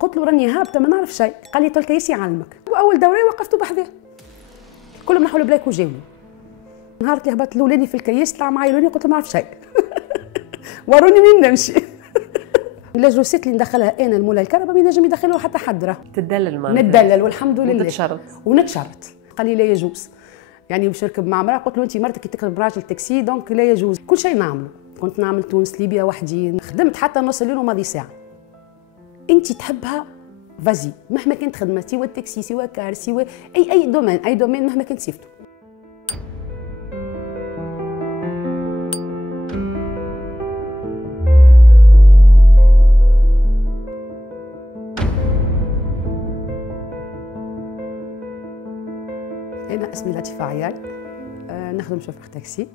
قلت له راني هابطه ما نعرف شيء. قال لي الكيس يعلمك. واول دوره وقفته بحذاه، كلهم نحوا البلاك وجاوني. نهار اللي هبطت الاولاني في الكيس طلع معايا الاولاني قلت له ما نعرف شيء وروني وين نمشي. الجلوسات اللي ندخلها انا المولى الكهرباء ما ينجم يدخلوا حتى حد راه. تدلل معنا نتدلل والحمد لله ونتشرط. قال لي لا يجوز، يعني باش نركب مع امراه. قلت له انت مرتك تركب راجل تاكسي دونك لا يجوز. كل شيء نعمله، كنت نعمل تونس ليبيا وحدي، خدمت حتى نص الليل وماضي ساعه. انت تحبها فازي مهما كانت خدمه، سواء التاكسي سواء كار سواء اي دومين مهما كانت صفته. أنا اسمي لطيفة عيال، نخدم شوفر تاكسي،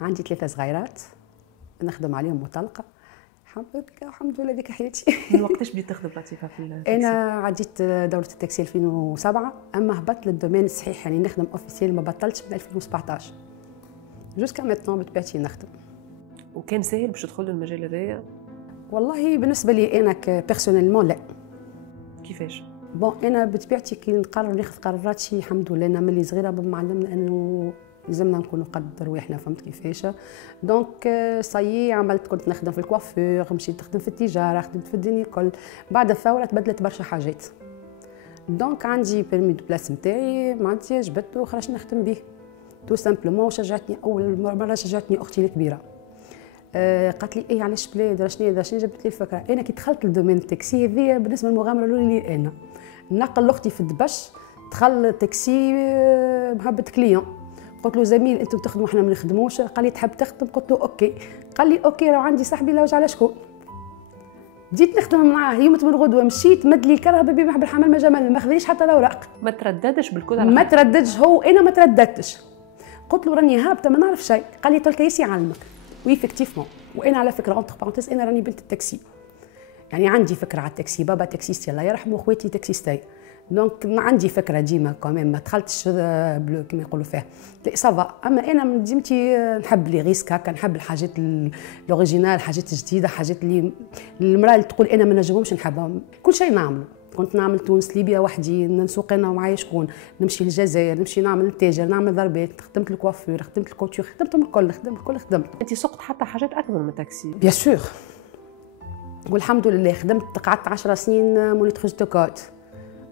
عندي 3 صغيرات نخدم عليهم مطلقة. الحمد لله ذيك حياتي. من وقتاش بديت تخدم لطيفة في التاكسي؟ أنا عديت دورة التاكسي 2007، أما هبطت للدومين الصحيح، يعني نخدم أوفيسيال ما بطلتش من 2017 جوسكا ميتون بطبيعتي نخدم. وكان سهل باش تدخل المجال هذايا؟ والله بالنسبة لي أنا بيرسونيلمون لا. كيفاش؟ بون انا بطبيعتي كي نقرر ناخذ قراراتي الحمد لله. انا ملي صغيره بابا معلمنا انه لازمنا نكونوا قد رواحنا، فهمت كيفاش؟ دونك صايي عملت، كنت نخدم في الكوافير، مشيت نخدم في التجاره، خدمت في الدنيا الكل. بعد الثوره تبدلت برشا حاجات، دونك عندي بيرمي دو بلاس نتاعي معناتها جبدته وخرجت نخدم به تو سامبلومون. وشجعتني اول مره شجعتني اختي الكبيره، قالت لي ايه علاش بلاد شنو جابت لي الفكره. انا كي دخلت لدومين التاكسي هذه بالنسبه للمغامره الاولى لي انا نقل اختي في الدبش، دخل تاكسي مهبط كليون. قلت له زميل انتم تخدموا احنا ما نخدموش. قال لي تحب تخدم؟ قلت له اوكي. قال لي اوكي راه عندي صاحبي لا وجه على شكون. بديت نخدم معاه يوم من الغدوه، مشيت مد لي الكرهبه بمحب الحمل ما جمل، ما خذليش حتى الاوراق. ما ترددش بالكل على ما ترددش هو، انا ما ترددتش. قلت له راني هابطه ما نعرف شيء. قال لي الكيس يعلمك. وي فيكتيفمون. وانا على فكره اونتر بارونتيز انا راني بنت التاكسي، يعني عندي فكره على التاكسي. بابا تاكسيستي الله يرحمه، واخواتي تاكسيستي، دونك عندي فكره ديما كمان. ما دخلتش بلو كما يقولوا فيها لا سافا. اما انا من ديمتي نحب لي ريسك هكا، نحب الحاجات الاوريجينال، الحاجات الجديده، حاجات اللي المراه اللي تقول انا ما نجمهمش نحبهم. كل شيء نعمله. كنت نعمل تونس ليبيا وحدي، نسوق انا ومعايا شكون، نمشي للجزائر، نمشي نعمل التاجر، نعمل ضربات، خدمت الكوافير، خدمت الكوتشور، خدمتهم الكل، خدمت. انت سقت حتى حاجات اكبر من التاكسي؟ بيان سور والحمد لله. خدمت قعدت 10 سنين مونيتريز دو كود،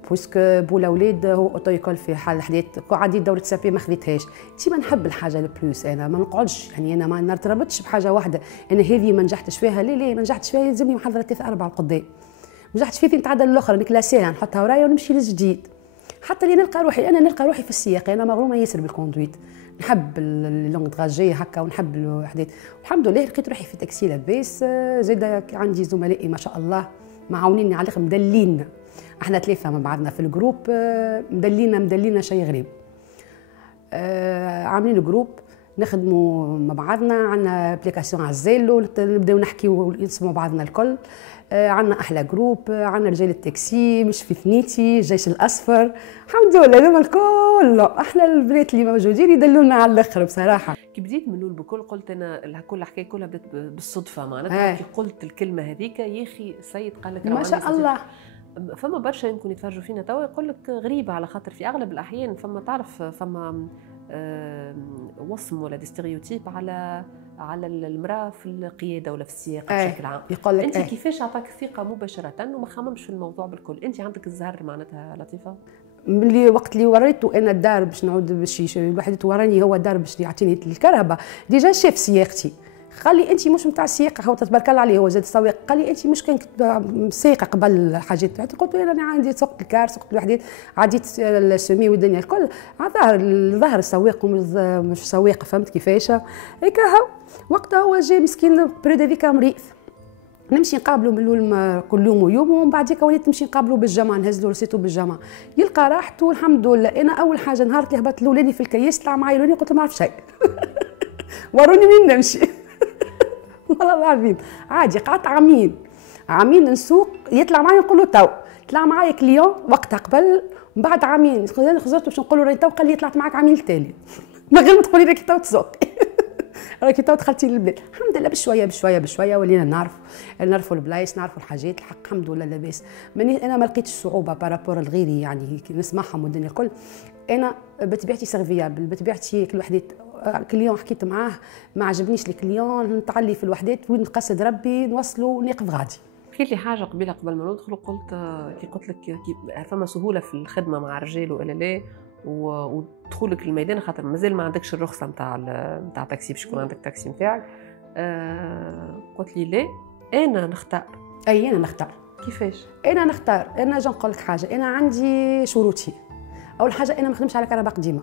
بويسك بولاولاد هو اوتو يكول في حال حديت عديت دوره سابي ما خذيتهاش. ديما نحب الحاجه البلوس، انا ما نقعدش يعني انا ما نرتبطش بحاجه واحده. انا هذه ما نجحتش فيها، ليه ما نجحتش فيها يلزمني محاضره 3 4 قدام. ما نجحتش فيها نتعدى الاخرى نكلاسيها نحطها ورايا ونمشي للجديد. حتى اللي نلقى روحي انا نلقى روحي في السياق، انا مغرومه ياسر بالكوندويت، نحب اللونغ دراجي هكا ونحب الوحدات. الحمد لله لقيت روحي في تاكسي لاباس. زيد عندي زملائي ما شاء الله معاونيني على الاخر، مدلينا احنا 3 مع بعضنا في الجروب، مدلينا شيء غريب. عاملين جروب نخدموا مع بعضنا، عندنا ابليكاسيون على الزيلو نبداو نحكيو ونسمعوا بعضنا الكل. عندنا احلى جروب، عندنا رجال التاكسي مش في ثنيتي، الجيش الاصفر، الحمد لله هذوما الكل احلى البنات اللي موجودين يدلونا على الاخر بصراحه. كي بديت من الاول بكل قلت انا كل الحكايه كلها بدات بالصدفه معناتها. كي قلت الكلمه هذيك يا اخي السيد قال لك ما شاء الله. فما برشا يمكن يتفرجوا فينا توا يقول لك غريبه، على خاطر في اغلب الاحيان فما تعرف فما وصم ولا ستيريوتيب على المراه في القياده ولا في السياقه بشكل عام. يقول لك انت كيفاش عطاك الثقه مباشره وما خممش في الموضوع بالكل؟ انت عندك الزهر معناتها لطيفه. ملي وقت اللي وريته انا الدار باش نعود باش الواحد وراني هو الدار باش يعطيني الكرهبه، ديجا شاف سياقتي. قال لي انت مش نتاع السياقه، هو تبارك الله عليه هو زاد السواق. قال لي انت مش كان سايقه قبل الحاجات. قلت له انا عندي سوقت الكار، سوقت الوحدات، عديت السمي والدنيا الكل. ظهر السواق مش سواق، فهمت كيفاش هيك. هو وقتها هو جا مسكين بريد هذيك مريض، نمشي نقابله من الاول كل يوم ويوم، ومن بعد وليت نمشي نقابله بالجامعه، نهز له رسيته بالجامعه، يلقى راحته الحمد لله. انا اول حاجه نهار اللي هبط الاولاني في الكيس طلع معايا الاولاني قلت له ما نعرف شيء وروني وين نمشي والله العظيم عادي. قعدت عامين نسوق، يطلع معايا نقول له تو طلع معايا كليون وقتها قبل، من بعد عامين خزرته باش نقول له راني تو. قال لي طلعت معاك عامين التالي من غير ما تقولي لك تو تسوق راكي تو دخلتي للبلاد الحمد لله بشويه بشويه بشويه ولينا نعرفوا البلايص نعرفوا الحاجات الحق الحمد لله لاباس. ماني انا ما لقيتش صعوبه بارابور لغيري يعني كي نسمعهم والدنيا الكل. انا بطبيعتي سيرفيابل بطبيعتي كل وحده كليون حكيت معاه ما عجبنيش الكليون نتعلي في الوحدات وين قصد ربي نوصلوا ونقف غادي. حكيت لي حاجه قبل ما ندخل قلت كي قلت لك فما سهوله في الخدمه مع الرجال ولا لا ودخولك الميدان خاطر مازال ما عندكش الرخصه نتاع تاكسي باش يكون عندك تاكسي نتاعك. قلت لي لا انا نختار. اي انا نختار. كيفاش؟ انا نختار. انا جا نقول لك حاجه انا عندي شروطي. اول حاجه انا ما نخدمش على كهرباء قديمه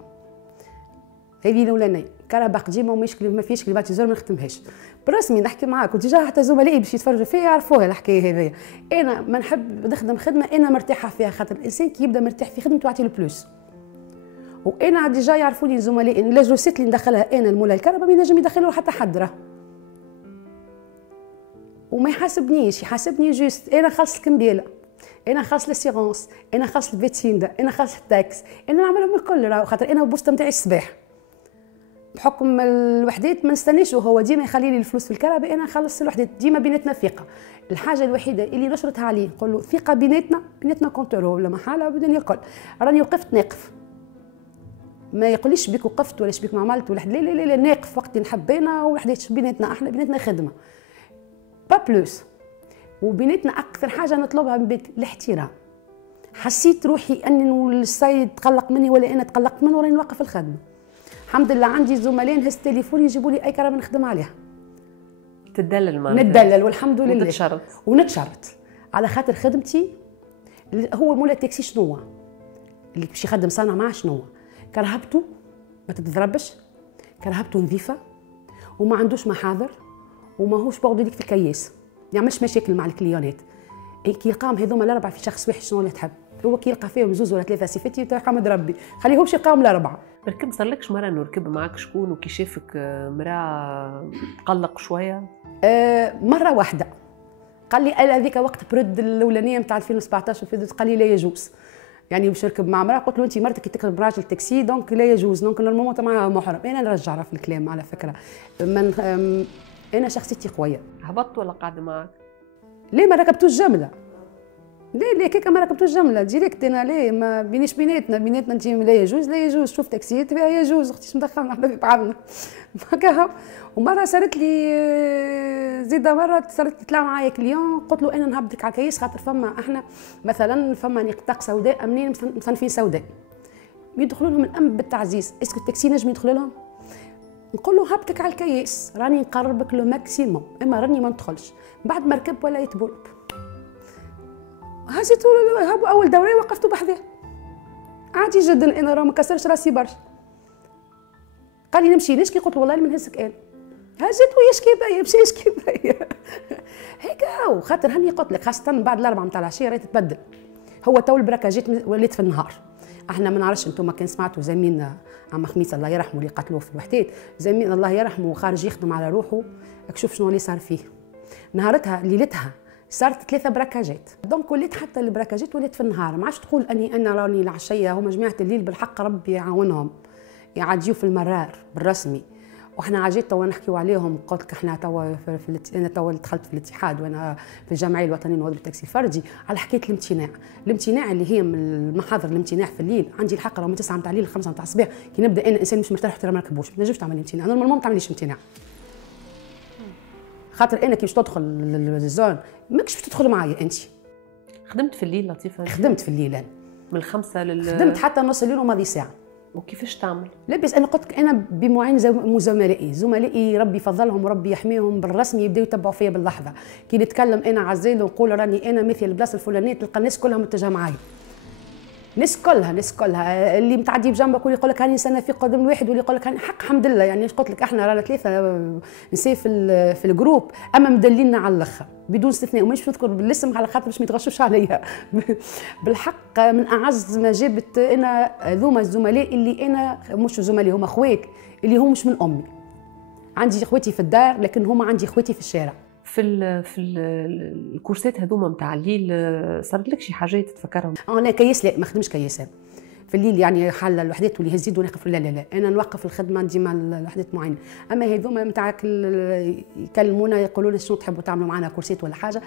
هذه الاولانيه. كهرباء قديمه وما فيش كليفاتيزور ما نخدمهاش بالرسمي نحكي معاك وديجا حتى زملائي باش يتفرجوا فيا يعرفوها الحكايه هذيا. انا ما نحب نخدم خدمه انا مرتاحه فيها خاطر الانسان كي يبدا مرتاح في خدمته يعطي له بلوس. وانا ديجا يعرفوني زملائي لا جوسيت اللي ندخلها انا المولا الكهرباء ما ينجم يدخلوا حتى حد راه وما يحاسبنيش يحاسبني جوست انا خلص الكمبيله انا خلص لاسيغونس انا خلص الفيتسيندا انا خلص التاكس انا نعملهم الكل راه خاطر انا البوسطه نتاعي الصباح بحكم الوحدات ما نستناش وهو ديما يخلي لي الفلوس في الكهرباء انا نخلص الوحدات ديما بيناتنا ثقه. الحاجه الوحيده اللي نشرتها عليه نقول له ثقه بيناتنا كونترول ولا محاله والدنيا الكل راني وقفت ناقف ما يقوليش بك وقفت ولا بك ما عملت ولا لا لا لا ناقف وقت نحب انا وحدات بيناتنا احنا بيناتنا خدمه با بلوس. وبيناتنا اكثر حاجه نطلبها من بيت الاحترام. حسيت روحي انه السيد تقلق مني ولا انا تقلقت منه وراني نوقف الخدمه. الحمد لله عندي زملاء نهز تليفون يجيبوا لي اي كهرباء نخدم عليها. تدلل معناتها نتدلل والحمد لله ونتشرط على خاطر خدمتي. هو مولا التاكسي شنو اللي باش يخدم صانع معاه شنو كرهبته ما تتضربش كرهبته نظيفه وما عندوش محاضر وماهوش برضو ليك في الكياس ما يعملش مشاكل مع الكليونات. كي يلقاهم هذوما الاربعه في شخص واحد شنو اللي تحب هو كي يلقى فيهم زوز ولا ثلاثه صفاتي حمد ربي خليهمش يلقاهم الاربعه. ركب صارلكش مره انه ركب معاك شكون وكي شافك مراه تقلق شويه؟ مره واحده قال لي هذيك وقت برد الاولانيه نتاع 2017 قال لي لا يجوز يعني باش نركب مع مراه قلت له انت مرتك تركب راجل تاكسي دونك لا يجوز دونك نورمالمون معها محرم. انا نرجع في الكلام على فكره انا شخصيتي قويه. هبطت ولا قاعده معك؟ ليه ما ركبتوش جمله ليه كيكا ما ركبتوش جمله ديريكت انا ليه ما بينيش بيناتنا انت لا يجوز شوف تاكسي تبيع يجوز اختي اش مدخلنا احنا في بعضنا هكا. ومره صارت لي زيده مره صارت تطلع معايا كليون قلت له انا نهبطك على الكيس خاطر فما احنا مثلا فما نطاق سوداء امنين مصنفين سوداء يدخلوا لهم الامن بالتعزيز اسكو التاكسي نجم يدخل لهم نقول له هبطك على الكيس راني نقربك لو ماكسيموم اما راني ما ندخلش. بعد ما ركب ولا يتبول هزيتو اول دوره وقفته بحذاه عادي جدا انا راه ما كسرش راسي برشا. قال لي نمشي نشكي قلت له والله ما نهزك انا هزيتو يشكي بيا مشي يشكي بيا هيك هاو خاطر هاني قلت لك خاصه بعد الاربعه نتاع العشيه راهي تتبدل. هو تو البراكاجات وليت في النهار احنا ما نعرفش انتم كان سمعتوا زميلنا عم خميس الله يرحمه اللي قتلوه في الوحدات زميل الله يرحمه خارج يخدم على روحه شوف شنو اللي صار فيه. نهارتها ليلتها صارت 3 براكاجات دونك وليت حتى البراكاجات وليت في النهار ما عادش تقول اني انا راني العشيه هما جماعه الليل بالحق ربي يعاونهم يعديو في المرار بالرسمي. واحنا عاجيت توا نحكيو عليهم قلت لك احنا توا انا توا دخلت في الاتحاد وانا في الجمعيه الوطنيه نوض بالتاكسي الفردي على حكايه الامتناع اللي هي من المحاضر الامتناع في الليل عندي الحق راه من 9 نتاع الليل ل 5 نتاع الصباح كي نبدا انا انسان مش مرتاح حتى ما نركبوش ما نجمش تعمل امتناع نورمالمون ما تعمليش امتناع خاطر انا كي باش تدخل الزون ماكش باش تدخل معايا انت. خدمت في الليل لطيفه؟ خدمت في الليل انا من 5 خدمت حتى نص الليل وماضي ساعه. وكيفاش تعمل؟ لاباس انا قلت لك انا بمعين زملائي ربي يفضلهم وربي يحميهم بالرسمي يبداو يتبعوا فيا باللحظه كي نتكلم انا عزيز ونقول راني انا مثل البلاصه الفلانيه تلقى الناس كلها متجهه معايا ناس كلها اللي متعدي بجنبك واللي يقول لك هاني سنه في قدم الواحد واللي يقول لك هاني حق الحمد لله يعني قلت لك احنا رانا 3 نساء في الجروب اما مدللنا على الاخر بدون استثناء ومش نذكر بالاسم على خاطر باش ما يتغشوش عليا بالحق من اعز ما جابت انا ذوما الزملاء اللي انا مش زملاء هما اخوات اللي هم مش من امي. عندي اخواتي في الدار لكن هما عندي اخواتي في الشارع. في الكورسات هذوما نتاع الليل صارت لك شي حاجات تفكرهم؟ انا كيس لا ما خدمش كيسان في الليل يعني حل الوحدات واللي يهز يده ونقف، لا لا لا، انا نوقف الخدمه ديما الوحدات معينه. اما هذوما نتاع يكلمونا يقولوا لنا شنو تحبوا تعملوا معنا كورسات ولا حاجه،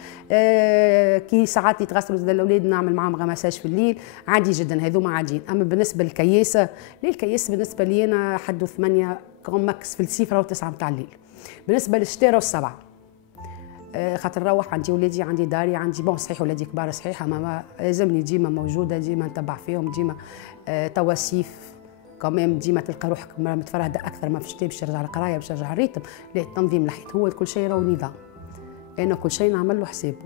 كي ساعات يتغسلوا الاولاد نعمل معاهم غمساج في الليل، عادي جدا هذوما عاديين. اما بالنسبه للكياسه، لا الكياس بالنسبه لي انا حدو 8 كون ماكس في الصيف راهو 9 نتاع الليل. بالنسبه للشتاء راهو 7، خاطر نروح عندي ولادي عندي داري عندي بون صحيح ولادي كبار صحيح، اما لازمني ديما موجوده ديما نتبع فيهم ديما. توا صيف كمان ديما تلقى روحك متفرهده اكثر ما في الشتاء باش ترجع القرايه باش ترجع الريتم. لا التنظيم الحيط هو كل شيء راهو نظام، انا كل شيء نعمل له حسابه.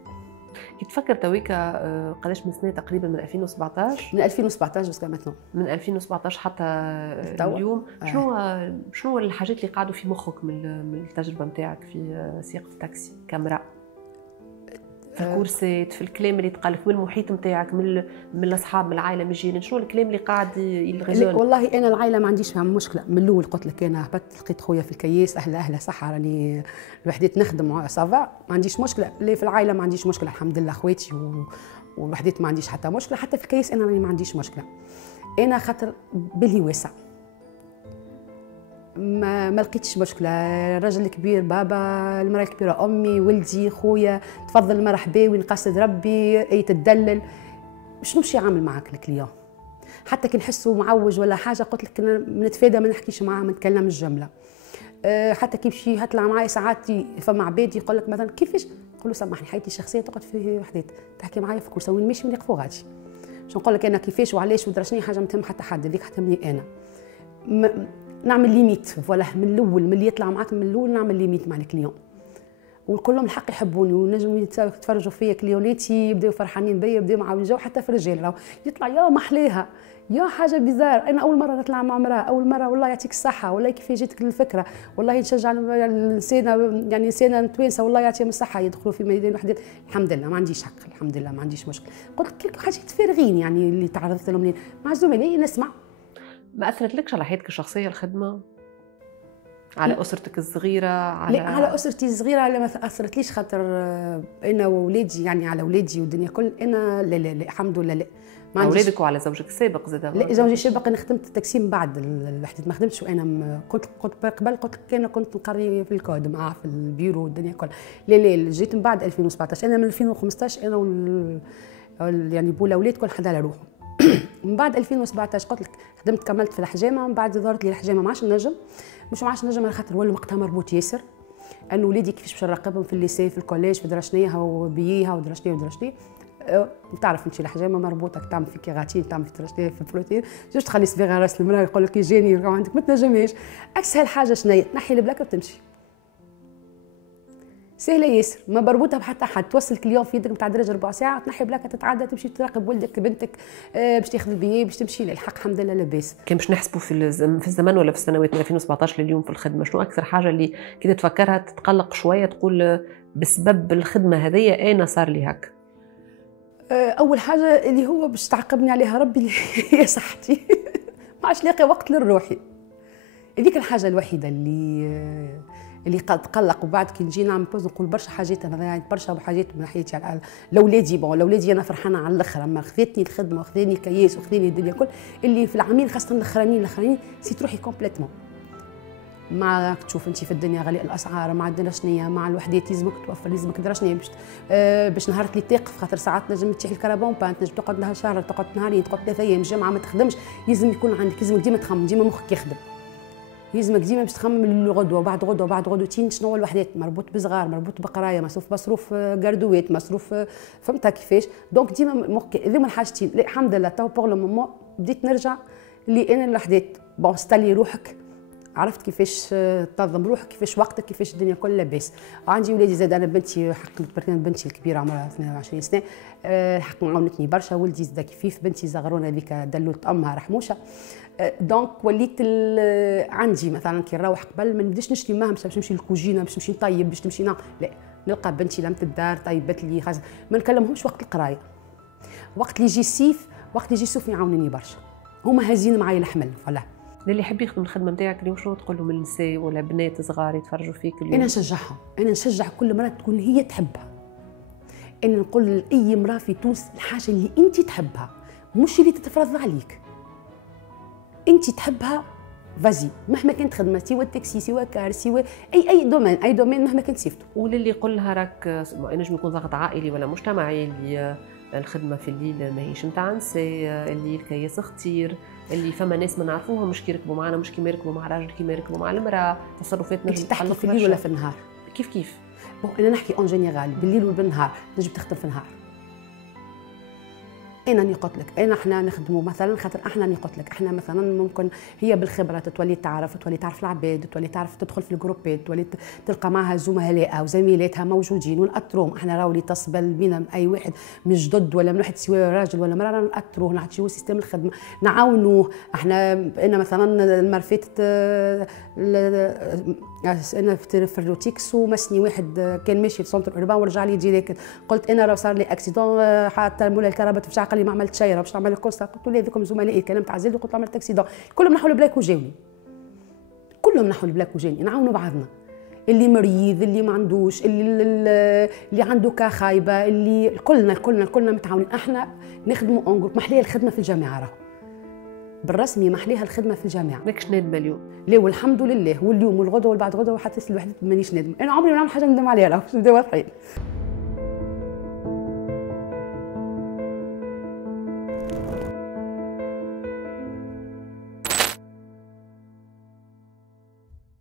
كي تفكر تويكا قداش من سنه تقريبا من 2017؟ من 2017 جوسكا ماتنون، من 2017 حتى اليوم. شنو الحاجات اللي قاعدوا في مخك من التجربه نتاعك في سياقه التاكسي كاميرا؟ في الكورسات، في الكلام اللي تقالك من المحيط نتاعك، من الاصحاب، من العائله، من الجيران، شنو الكلام اللي قاعد يلغزون؟ والله انا العائله ما عنديش معهم مشكله. من الاول قلت لك انا هبطت لقيت خويا في الكياس، اهلا صحه راني الوحدات نخدم سافا، ما عنديش مشكله. اللي في العائله ما عنديش مشكله الحمد لله، خواتي والوحدات ما عنديش حتى مشكله. حتى في الكياس انا راني ما عنديش مشكله، انا خاطر بالي واسع، ما لقيتش مشكله. الراجل الكبير بابا، المراه الكبيره امي، ولدي، خويا، تفضل مرحبا وين قصد ربي، اي تدلل. شنو باش يعمل معاك الكليون؟ حتى كي نحسه معوج ولا حاجه قلت لك نتفادى ما نحكيش معاه، ما نتكلمش جمله. حتى كي باش يطلع معايا ساعات فما عباد يقول لك مثلا كيفاش، نقول له سامحني حياتي الشخصيه تقعد في وحدات، تحكي معايا في كورسه وين ماشي وين يقفوا غادي. باش نقول لك انا كيفاش وعلاش ودرشني حاجه ما تهم حتى حد، هذيك تهمني انا. نعمل ليميت فوالا من الاول، من اللي يطلع معاك من الاول نعمل ليميت مع الكليون، وكلهم الحق يحبوني ونجموا يتفرجوا فيا كليوناتي يبداو فرحانين بيا يبداو معاون جو. حتى في الرجال راهو يطلع يا محليها يا حاجه بيزار، انا اول مره نطلع مع امراه، اول مره والله يعطيك الصحه، والله كيف جاتك الفكره، والله نشجع الانسانه يعني انسانه توانسه والله يعطيهم الصحه يدخلوا في ميدان وحدات. الحمد لله ما عنديش حق، الحمد لله ما عنديش مشكل. قلت لك حاجات فارغين يعني اللي تعرضت لهم معزومين اي نسمع. ما اثرتلكش على حياتك الشخصيه الخدمه؟ على اسرتك الصغيره؟ على اسرتي الصغيره لا ما اثرتليش، خاطر انا وولادي يعني على ولادي والدنيا كل انا لا لا لا الحمد لله لا ما عنديش. اولادك وعلى زوجك السابق زاد؟ لا زوجي السابق انا خدمت التاكسي من بعد الوحدات، ما خدمتش وانا كنت قبل قلت لك انا كنت نقري في الكود معاه في البيرو والدنيا كل. لا جيت من بعد 2017. انا من 2015 انا يعني بولا اولاد كل حدا على روحه. من بعد 2017 قلت لك خدمت كملت في الحجامه، من بعد ظهرت لي الحجامه ما عادش نجم، مش ما عادش نجم على خاطر ولا وقتها مربوط ياسر. انه ولادي كيفاش باش نراقبهم في الليسي في الكوليج في درشنيها وبييها ودرشني تعرف انت الحجامه مربوطه تعمل فيك غاتين تعمل في درشنيه في البروتين جوج تخلي صبيغه راس المراه يقول لك يجيني يرجعوا عندك ما تنجمش. اسهل حاجه شنيا تنحي البلاكه وتمشي، سهله ياسر ما مربوطه بحتى حد. توصل اليوم في يدك نتاع درجه ربع ساعه تنحي بلاكه تتعدى تمشي تراقب ولدك بنتك باش تاخذ البيي باش تمشي للحق الحمد لله لاباس. كان باش نحسبوا في الزمن ولا في السنوات من 2017 لليوم في الخدمه، شنو اكثر حاجه اللي كي تتفكرها تتقلق شويه تقول بسبب الخدمه هذيا انا صار لي هكا؟ اول حاجه اللي هو باش تعاقبني عليها ربي اللي هي صحتي ما عادش لاقي وقت للروحي. هذيك الحاجه الوحيده اللي قد تقلق. وبعد كي نجي نعمل بوز نقول برشا حاجات انا ضيعت برشا حاجات من حياتي على لاولادي. لاولادي انا فرحانه على الاخر، اما خذتني الخدمه وخذني الكياس وخذني الدنيا كل اللي في العامين خاصه الاخرانيين نسيت روحي كومبليتمون. مع تشوف انت في الدنيا غالي الاسعار مع الدرشنيه مع الوحدات لازمك توفر لازمك درشنيه باش نهار اللي تقف خاطر ساعات نجم تطيح الكربون بانت نجم تقعد لها شهر تقعد نهارين تقعد 3 ايام جمعه ما تخدمش. لازم يكون عندك لازمك ديما تخمم ديما مخك يخدم، لازمك ديما باش تخمم غدوه وبعد غدوه وبعد غدوتين شنو هو الوحدات مربوط بصغار مربوط بقرايه مصروف قردوات مصروف فهمتها كيفاش. دونك ديما مخك هذوما الحاجتين. الحمد لله تو بور لو مومون بديت نرجع اللي انا الوحدات بون ستالي روحك عرفت كيفاش تنظم روحك كيفاش وقتك كيفاش الدنيا كلها لاباس. عندي ولادي زاد انا بنتي حق بنتي الكبيره عمرها 22 سنه حق عاونتني برشا. ولدي زاد كيف بنتي زغرونه هذيك دلولة امها رحموشه. دونك وليت عندي مثلا كي نروح قبل ما نبداش نشري معاهم باش نمشي للكوجينه باش نمشي نطيب باش نمشي لا نلقى بنتي لمت الدار طيبت لي خاص ما نكلمهمش وقت القرايه. وقت اللي يجي الصيف وقت اللي يجي الصيف يعاونوني برشا هما هازين معايا الحمل فلا. اللي يحب يخدم الخدمه نتاعك اليوم شنو تقول لهم النساء ولا بنات صغار يتفرجوا فيك اليوم؟ انا نشجعهم، انا نشجع كل مرة تكون هي تحبها. انا نقول لاي امراه في تونس الحاجه اللي انت تحبها مش اللي تتفرض عليك. انت تحبها فازي، مهما كانت خدمه، سواء التاكسي سواء كار سواء اي دومين مهما كان صيفته. وللي يقول لها راك ينجم يكون ضغط عائلي ولا مجتمعي، اللي الخدمه في الليل ماهيش نتاع نساء، اللي الكياس خطير، اللي فما ناس ما نعرفوها مش كي يركبوا معنا، مش كيما يركبوا مع راجل، كيما يركبوا مع المراه، تصرفات نجم تحكي في الليل ولا في النهار؟ كيف انا نحكي اون جينيرال بالليل وبالنهار، تنجم تخدم في النهار. انا اللي قلت لك، احنا نخدموا مثلا خاطر احنا اللي قلت لك، احنا مثلا ممكن هي بالخبره تولي تعرف العباد، تولي تعرف تدخل في الجروبات، تولي تلقى معها زملائها وزميلاتها موجودين ونأطروهم. احنا راهو اللي تصبل بينا اي واحد من جدد ولا من واحد سواء راجل ولا مراه نأطروه، نعطيوه سيستم الخدمه، نعاونوه. انا مثلا المره فاتت انا في الروتيكس ومسني واحد كان ماشي في سونتر اوربان ورجع لي ديريكت، قلت انا راه صار لي اكسيدون حتى مولا الكهرباء تفجع، قال لي ما عملت شيء باش نعمل الكونستا. قلت له هذوكم زملائي كلمت عزيز وقلت له عملت اكسيدون، كلهم نحوا البلاك وجاوني، كلهم نحوا البلاك وجاوني، نعاونوا بعضنا. اللي مريض، اللي ما عندوش، اللي عنده كخايبه، اللي كلنا متعاونين. احنا نخدموا اون جروب. محليه الخدمه في الجامعه راهو بالرسمي، محليها الخدمه في الجامعه. ماكش نادمه اليوم؟ لا والحمد لله، واليوم والغدوه والبعد غدوه وحتى الواحد مانيش نادم. انا عمري ما نعمل حاجه ندم عليها، راهو باش نبداو واضحين.